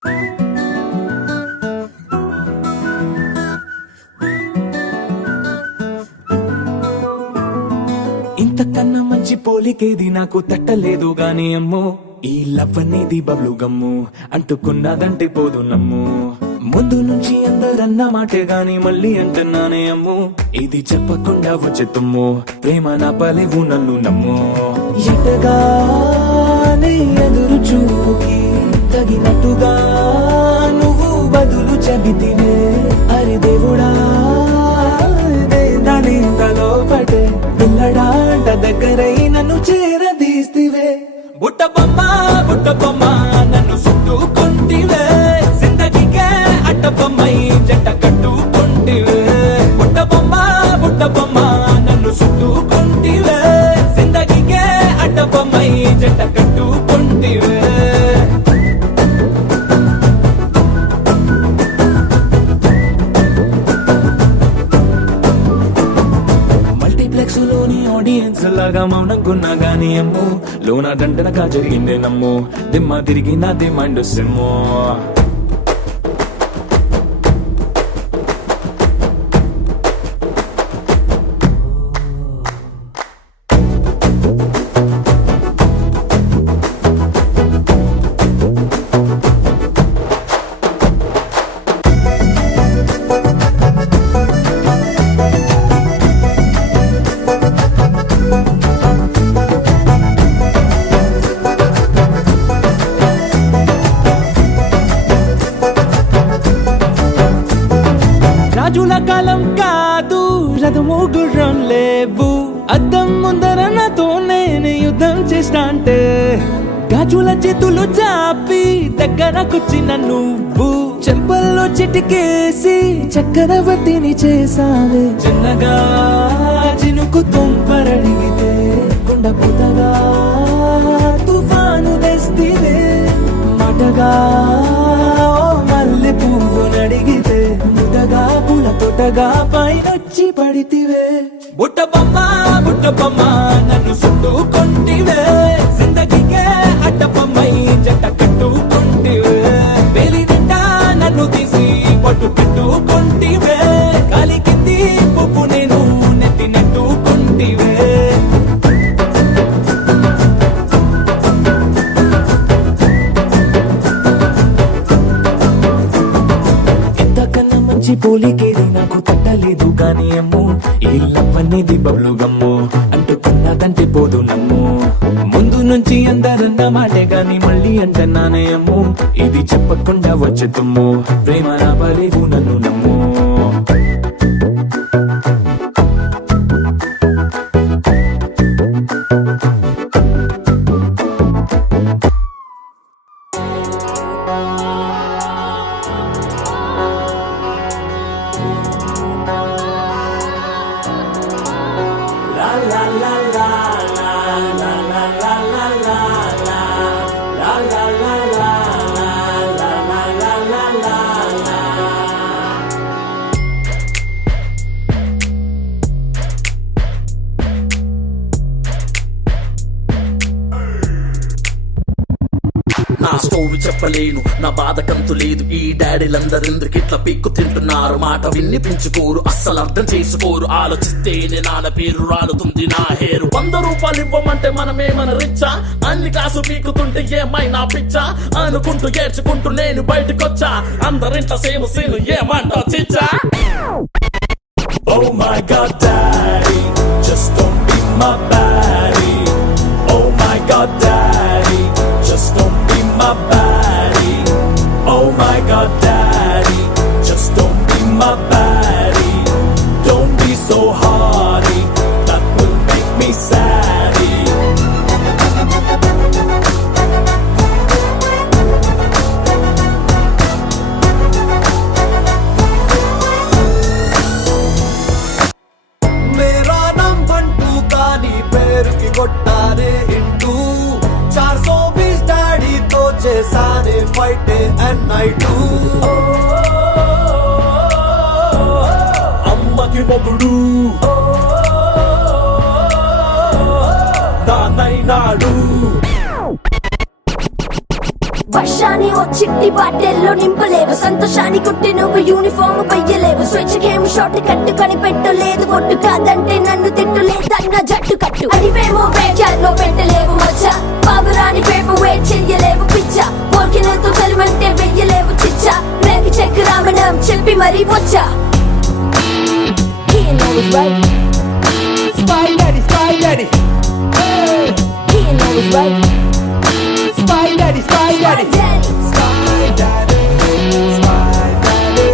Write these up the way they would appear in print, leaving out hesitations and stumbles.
ఇంతకన్నా మంచి పోలికేది నాకు తట్టలేదు గాని అమ్మో, ఈ లవ్ అనేది బబ్లు గమ్ము, అంటుకున్నదంటే పోదు నమ్ము. ముందు నుంచి అందరన్న మాటే గాని మళ్ళీ అంటున్నానే అమ్ము, ఇది చెప్పకుండా వచ్చే తుమ్ము, ప్రేమ నా పలేవు నన్ను నమ్ము. ఎటగానే ఎదురు చూకి తగినట్టుగా నువ్వు బదులు చెబితివే, అరే దేవుడా దాని లోపటే పిల్లడాంట దగ్గరై నన్ను చేరదీస్తివే. బుట్ట బొమ్మ నన్ను చుట్టుకుంటివే, జిందగీకే అట్ట బొమ్మై జంట కట్టుకుంటివే. బుట్ట బొమ్మ నన్ను చుట్టుకుంటివే, జిందగీకే అట్ట బొమ్మై జంట కట్టుకుంటివే. లోని ఆడియన్స్ లాగా మౌనంకున్నా గానీ అమ్ము, లోన దండనగా జరిగిందే నమ్ము, దిమ్మ తిరిగి నాదే మైండ్ సిమ్ము. రాజుల కాలం కాదు, రథము గుర్రం లేవు, అద్దం ముందర నాతో నేను యుద్ధం చేస్తా అంటే, గాజుల చేతులు చాపి దగ్గరకొచ్చిన నువ్వు, చెంపల్లో చిటికేసి చక్రవర్తిని చేసావే. చిన్నగా చినుకు తుంపరడిగితే కొండ పుతగా తుఫాను తెస్తివే, మాటగా మల్లె పువ్వు నడిగితే ముదగా పూల తోటగా పైనొచ్చి పడితివే. బుట్ట బొమ్మ నన్ను చుట్టుకుంటివే, జిందగీకే అడ్డ బొమ్మై జంట కట్టుకుంటివే. వేలి నిండా నన్ను తీసి పట్టు పెట్టుకుంటివే, గాలి కింది పువ్వు నేను నెత్తి నెట్టుకుంటివే. పోలికేది నాకు తట్టలేదు గాని అమ్ము, ఈ లవ్ అనేది బబ్లు గమ్ము, అంటుకున్నదంటే పోదు నమ్ము. ముందు నుంచి అందరన్న మాటే గాని మళ్ళీ అంటున్నానే అమ్ము, ఇది చెప్పకుండా వచ్చే తుమ్ము, ప్రేమ నా పలేవు నన్ను నమ్ము. నా స్టోరీ చెప్పలేను, నా బాధ కంతు లేదు, ఈ డాడీలందరెందుకు ఇట్లా పిక్కు తింటున్నారు, మాట వినిపించుకోరు, అస్సలు అర్థం చేసుకోరు, ఆలోచిస్తేనే నాన్న పేరు రాలుతుంది నా హేరు. 100 రూపాయలు ఇవ్వమంటే మనమేమన్నా రిచ్చా, అన్ని కాసు పీకుతుంటే ఏమైనా పిచ్చా, అనుకుంటూ ఏడ్చుకుంటూ నేను బయటకొచ్చా, అందరింట్లో సేమ్ సీను ఏమంటా చిచ్చా. Oh my God, Daddy, just don't be my baddie. Oh my God, Daddy, just don't be my baddie. Oh my God, Daddy, just don't be my baddie. Don't be so hardy, that will make me saddy. मेरा नाम बंटू कानी पैर की కొట్టారే into 420 daddy తో చేసానే fight day and night. అమ్మకి మొగుడు నాన్నైనాడు, వర్షాన్ని ఓ చిట్టి బాటెల్లో నింపలేవు, సంతోషాన్ని కుట్టి నువ్వు యూనిఫామ్ పయ్యలేవు, స్వేచ్ఛకేమో షార్ట్ కట్టు కనిపెట్టలేదు, ఒట్టు కాదంటే నన్ను తిట్టులేదన్న జట్టు కట్టు, అడివేమో వేచాల్లో పెట్టలేవు మచ్చ, బాబురాని పేపర్ వెయిట్ చెయ్యలేవు పిచ్చ, పోల్కినతో చలిమంటే వెయ్యలేవు చిచ్చ, రేపు చెక్ రామణం చెప్పి మరీ వచ్చా. He know it's right. Spy Daddy, Spy Daddy, He know it's right. Spy Daddy, Spy Daddy. Daddy, Spy Daddy, Spy Daddy,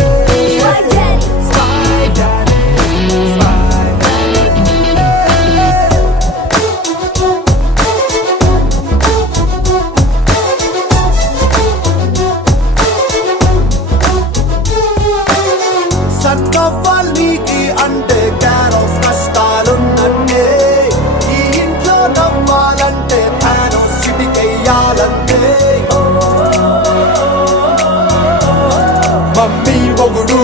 my daddy. Spy Daddy, Spy సన్నవ్వాల్మీకి అంటే క్యారోస్ కష్టాలున్నట్టే, ఈ ఇంట్లో నవ్వాలంటే థానోస్ చిటికెయ్యాలంటే, మమ్మీ మొగుడు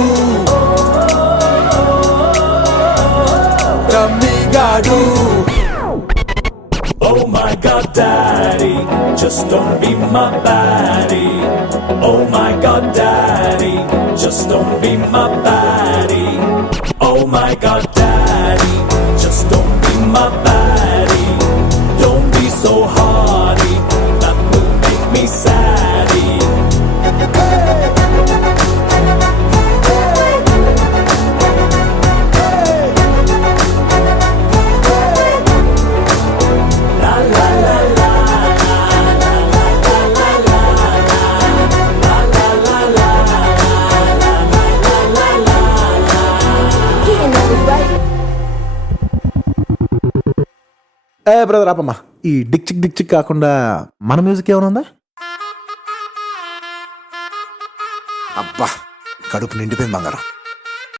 రమ్మిగాడు. Oh my god, daddy, just don't be my baddie. Oh my god, daddy, just don't be my baddie. Oh my god, daddy, just don't be my baddie. Don't be so hardy, that will make me saddy. La la la la. He know it's right. Brother ఆపమ్మా, ఈ డిక్ చిక్ కాకుండా మన music ఏమైనా ఉందా? అబ్బా కడుపు నిండిపోయింది బంగారం.